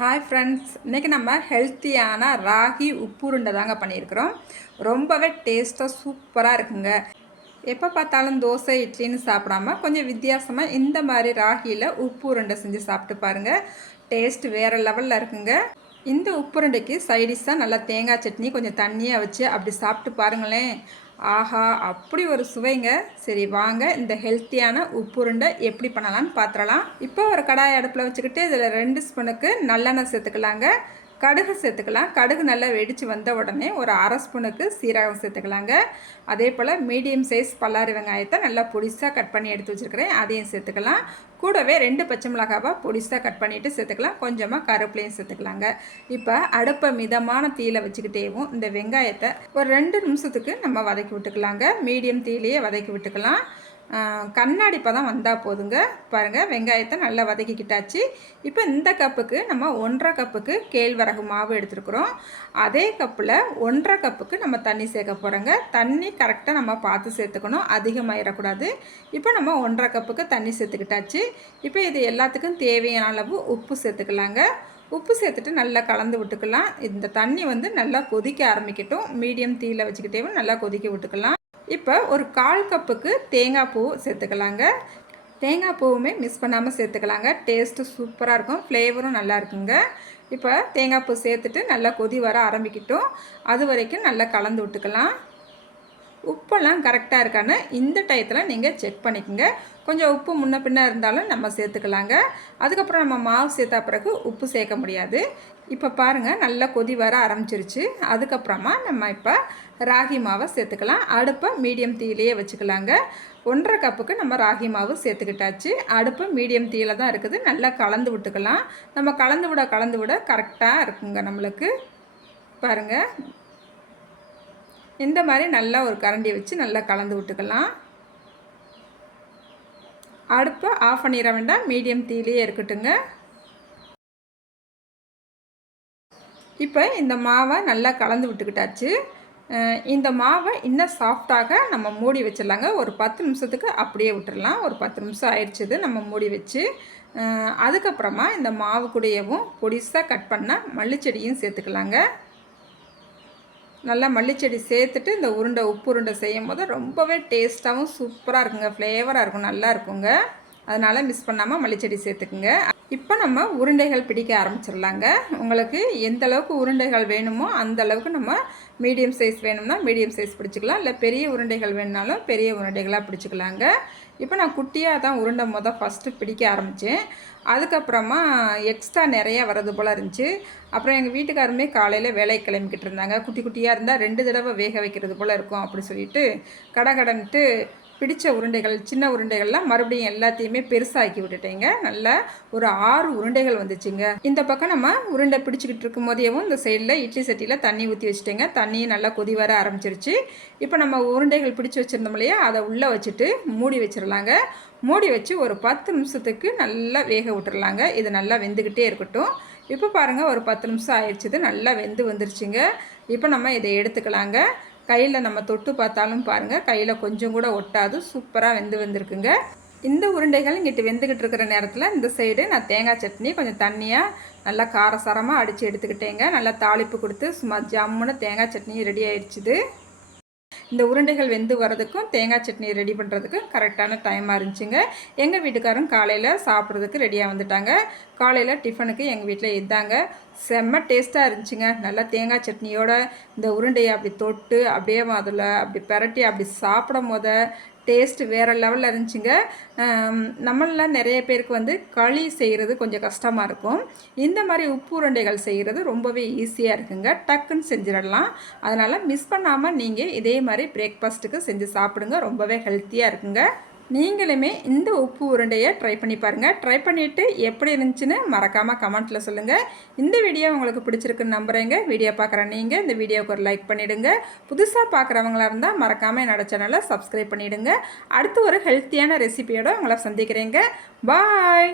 Hi friends, இன்றைக்கி நம்ம ஹெல்த்தியான ராகி உப்புருண்டை தாங்க பண்ணியிருக்கிறோம். ரொம்பவே டேஸ்ட்டாக சூப்பராக இருக்குங்க. எப்போ பார்த்தாலும் தோசை இட்லின்னு சாப்பிடாம கொஞ்சம் வித்தியாசமாக இந்த மாதிரி ராகியில் உப்புருண்டை செஞ்சு சாப்பிட்டு பாருங்கள். டேஸ்ட் வேறு லெவலில் இருக்குங்க. இந்த உப்புருண்டைக்கு சைடிஷாக நல்லா தேங்காய் சட்னி கொஞ்சம் தண்ணியாக வச்சு அப்படி சாப்பிட்டு பாருங்களேன். ஆஹா, அப்படி ஒரு சுவைங்க. சரி வாங்க, இந்த ஹெல்த்தியான உப்புருண்டை எப்படி பண்ணலான்னு பார்த்துடலாம். இப்போ ஒரு கடாய் அடுப்பில் வச்சுக்கிட்டு இதில் 2 ஸ்பூனுக்கு நல்லெண்ணெய் சேர்த்துக்கலாங்க. கடுகு சேர்த்துக்கலாம். கடுகு நல்லா வெடித்து வந்த உடனே ஒரு 1/2 ஸ்பூனுக்கு சீரகம் சேர்த்துக்கலாங்க. அதே போல் மீடியம் சைஸ் பல்லாரி வெங்காயத்தை நல்லா பொடிசாக கட் பண்ணி எடுத்து வச்சுருக்கிறேன், அதையும் சேர்த்துக்கலாம். கூடவே 2 பச்சை மிளகாவை பொடிசாக கட் பண்ணிவிட்டு சேர்த்துக்கலாம். கொஞ்சமாக கருவேப்பிலையும் சேர்த்துக்கலாங்க. இப்போ அடுப்பை மிதமான தீயில வச்சுக்கிட்டேவும் இந்த வெங்காயத்தை ஒரு 2 நிமிஷத்துக்கு நம்ம வதக்கி விட்டுக்கலாங்க. மீடியம் தீயிலேயே வதக்கி விட்டுக்கலாம். கண்ணாடி பதம் வந்தால் போதுங்க. பாருங்கள், வெங்காயத்தை நல்லா வதக்கிக்கிட்டாச்சு. இப்போ இந்த கப்புக்கு நம்ம 1.5 கப்புக்கு கேழ்வரகு மாவு எடுத்துருக்குறோம். அதே கப்பில் 1.5 கப்புக்கு நம்ம தண்ணி சேர்க்க போகிறோங்க. தண்ணி கரெக்டாக நம்ம பார்த்து சேர்த்துக்கணும், அதிகமாகிடக்கூடாது. இப்போ நம்ம 1.5 கப்புக்கு தண்ணி சேர்த்துக்கிட்டாச்சு. இப்போ இது எல்லாத்துக்கும் தேவையான அளவு உப்பு சேர்த்துக்கலாங்க. உப்பு சேர்த்துட்டு நல்லா கலந்து விட்டுக்கலாம். இந்த தண்ணி நல்லா கொதிக்க ஆரம்பிக்கட்டும். மீடியம் தீயில் வச்சுக்கிட்டே நல்லா கொதிக்க விட்டுக்கலாம். இப்போ ஒரு 1/4 கப்புக்கு தேங்காய் பூ சேர்த்துக்கலாங்க. தேங்காய் பூவுமே மிஸ் பண்ணாமல் சேர்த்துக்கலாங்க. டேஸ்ட்டு சூப்பராக இருக்கும், ஃப்ளேவரும் நல்லா இருக்குங்க. இப்போ தேங்காய் பூ சேர்த்துட்டு நல்லா கொதி வர ஆரம்பிக்கட்டும். அது வரைக்கும் நல்லா கலந்து விட்டுக்கலாம். உப்பெல்லாம் கரெக்டாக இருக்கான்னு இந்த டயத்தில் நீங்கள் செக் பண்ணிக்கோங்க. கொஞ்சம் உப்பு முன்ன பின்ன இருந்தாலும் நம்ம சேர்த்துக்கலாங்க. அதுக்கப்புறம் நம்ம மாவு சேர்த்தா பிறகு உப்பு சேர்க்க முடியாது. இப்போ பாருங்கள், நல்லா கொதி வர ஆரம்பிச்சிருச்சு. அதுக்கப்புறமா நம்ம இப்போ ராகி மாவை சேர்த்துக்கலாம். அடுப்பை மீடியம் தீயிலேயே வச்சுக்கலாங்க. 1.5 கப்புக்கு நம்ம ராகி மாவு சேர்த்துக்கிட்டாச்சு. அடுப்பு மீடியம் தீயில தான் இருக்குது. நல்லா கலந்து விட்டுக்கலாம். நம்ம கலந்து விட கரெக்டாக இருக்குங்க நம்மளுக்கு. பாருங்கள், இந்த மாதிரி நல்லா ஒரு கரண்டியை வச்சு நல்லா கலந்து விட்டுக்கலாம். அடுப்பை ஆஃப் பண்ணிட வேண்டாம், மீடியம் தீயிலேயே இருக்கட்டுங்க. இப்போ இந்த மாவை நல்லா கலந்து விட்டுக்கிட்டாச்சு. இந்த மாவை இன்னும் சாஃப்டாக நம்ம மூடி வச்சிடலாங்க. ஒரு 10 நிமிஷத்துக்கு அப்படியே விட்டுடலாம். ஒரு 10 நிமிஷம் ஆயிடுச்சுது நம்ம மூடி வச்சு. அதுக்கப்புறமா இந்த மாவு கூடயவும் பொடிசாக கட் பண்ண மல்லிச்செடியும் சேர்த்துக்கலாங்க. நல்லா மல்லிச்செடி சேர்த்துட்டு இந்த உப்பு உருண்டை செய்யும் போது ரொம்பவே டேஸ்ட்டாகவும் சூப்பராக இருக்குங்க, ஃப்ளேவராக இருக்கும், நல்லா இருக்குங்க. அதனால் மிஸ் பண்ணாமல் மல்லிச்செடி சேர்த்துக்குங்க. இப்போ நம்ம உருண்டைகள் பிடிக்க ஆரம்பிச்சிடலாங்க. உங்களுக்கு எந்த அளவுக்கு உருண்டைகள் வேணுமோ அந்த அளவுக்கு நம்ம மீடியம் சைஸ் வேணும்னா மீடியம் சைஸ் பிடிச்சிக்கலாம், இல்லை பெரிய உருண்டைகள் வேணுனாலும் பெரிய உருண்டைகளாக பிடிச்சிக்கலாங்க. இப்போ நான் குட்டியாக தான் உருண்டை ஃபஸ்ட்டு பிடிக்க ஆரம்பித்தேன். அதுக்கப்புறமா எக்ஸ்ட்ரா நிறையா வரது போல் இருந்துச்சு. அப்புறம் எங்கள் வீட்டுக்காரருமே காலையில் வேலைக்கு கிளம்பிக்கிட்டு இருந்தாங்க. குட்டி குட்டியாக இருந்தால் 2 தடவை வேக வைக்கிறது போல் இருக்கும் அப்படி சொல்லிட்டு கடன்ட்டு பிடிச்ச உருண்டைகள், சின்ன உருண்டைகள்லாம் மறுபடியும் எல்லாத்தையுமே பெருசாக்கி விட்டுட்டேங்க. நல்லா ஒரு 6 உருண்டைகள் வந்துச்சுங்க. இந்த பக்கம் நம்ம உருண்டை பிடிச்சிக்கிட்டு இருக்கும் போதேவும் இந்த சைடில் இட்லி சட்டியில் தண்ணி ஊற்றி வச்சுட்டேங்க. தண்ணியும் நல்லா கொதி வர ஆரம்பிச்சிருச்சு. இப்போ நம்ம உருண்டைகள் பிடிச்சி வச்சுருந்தோம் இல்லையா, அதை உள்ளே வச்சுட்டு மூடி வச்சிடலாங்க. மூடி வச்சு ஒரு 10 நிமிஷத்துக்கு நல்லா வேக விட்டுறலாங்க. இது நல்லா வெந்துக்கிட்டே இருக்கட்டும். இப்போ பாருங்கள், ஒரு 10 நிமிஷம் ஆயிடுச்சுது, நல்லா வந்துருச்சுங்க. இப்போ நம்ம இதை எடுத்துக்கலாங்க. கையில் நம்ம தொட்டு பார்த்தாலும் பாருங்கள், கையில் கொஞ்சம் கூட ஒட்டாது, சூப்பராக வந்திருக்குங்க. இந்த உருண்டைகள் இங்கிட்டு வெந்துக்கிட்டு இருக்கிற நேரத்தில் இந்த சைடு நான் தேங்காய் சட்னி கொஞ்சம் தண்ணியாக நல்லா காரசாரமாக அடித்து எடுத்துக்கிட்டேங்க. நல்லா தாளிப்பு கொடுத்து சும்மா ஜம்முன்னு தேங்காய் சட்னி ரெடி ஆயிடுச்சுது. இந்த உருண்டைகள் வெந்து வரதுக்கும் தேங்காய் சட்னி ரெடி பண்ணுறதுக்கும் கரெக்டான டைமாக இருந்துச்சுங்க. எங்கள் வீட்டுக்காரரும் காலையில் சாப்பிட்றதுக்கு ரெடியாக வந்துட்டாங்க. காலையில் டிஃபனுக்கு எங்கள் வீட்டில் இதாங்க. செம்ம டேஸ்ட்டாக இருந்துச்சுங்க. நல்லா தேங்காய் சட்னியோட இந்த உருண்டையை அப்படி தொட்டு அப்படியே அதில் அப்படி பெரட்டி அப்படி சாப்பிடும் போத டேஸ்ட்டு வேறு லெவலில் இருந்துச்சுங்க. நம்மளாம் நிறைய பேருக்கு களி செய்கிறது கொஞ்சம் கஷ்டமாக இருக்கும். இந்த மாதிரி உப்பு உருண்டைகள் செய்கிறது ரொம்பவே ஈஸியாக இருக்குங்க. டக்குன்னு செஞ்சிடலாம். அதனால் மிஸ் பண்ணாமல் நீங்கள் இதே மாதிரி பிரேக்ஃபாஸ்ட்டுக்கு செஞ்சு சாப்பிடுங்க. ரொம்பவே ஹெல்த்தியாக இருக்குங்க. நீங்களுமே இந்த உப்பு உருண்டையை ட்ரை பண்ணி பாருங்கள். ட்ரை பண்ணிவிட்டு எப்படி இருந்துச்சுன்னு மறக்காமல் கமெண்ட்டில் சொல்லுங்கள். இந்த வீடியோ உங்களுக்கு பிடிச்சிருக்குன்னு நம்புகிறேங்க. வீடியோ பார்க்குற நீங்கள் இந்த வீடியோவுக்கு ஒரு லைக் பண்ணிவிடுங்க. புதுசாக பார்க்குறவங்களா இருந்தால் மறக்காமல் என்னோட சேனலை சப்ஸ்கிரைப் பண்ணிவிடுங்க. அடுத்து ஒரு ஹெல்த்தியான ரெசிபியோடு உங்களை சந்திக்கிறேங்க. பாய்.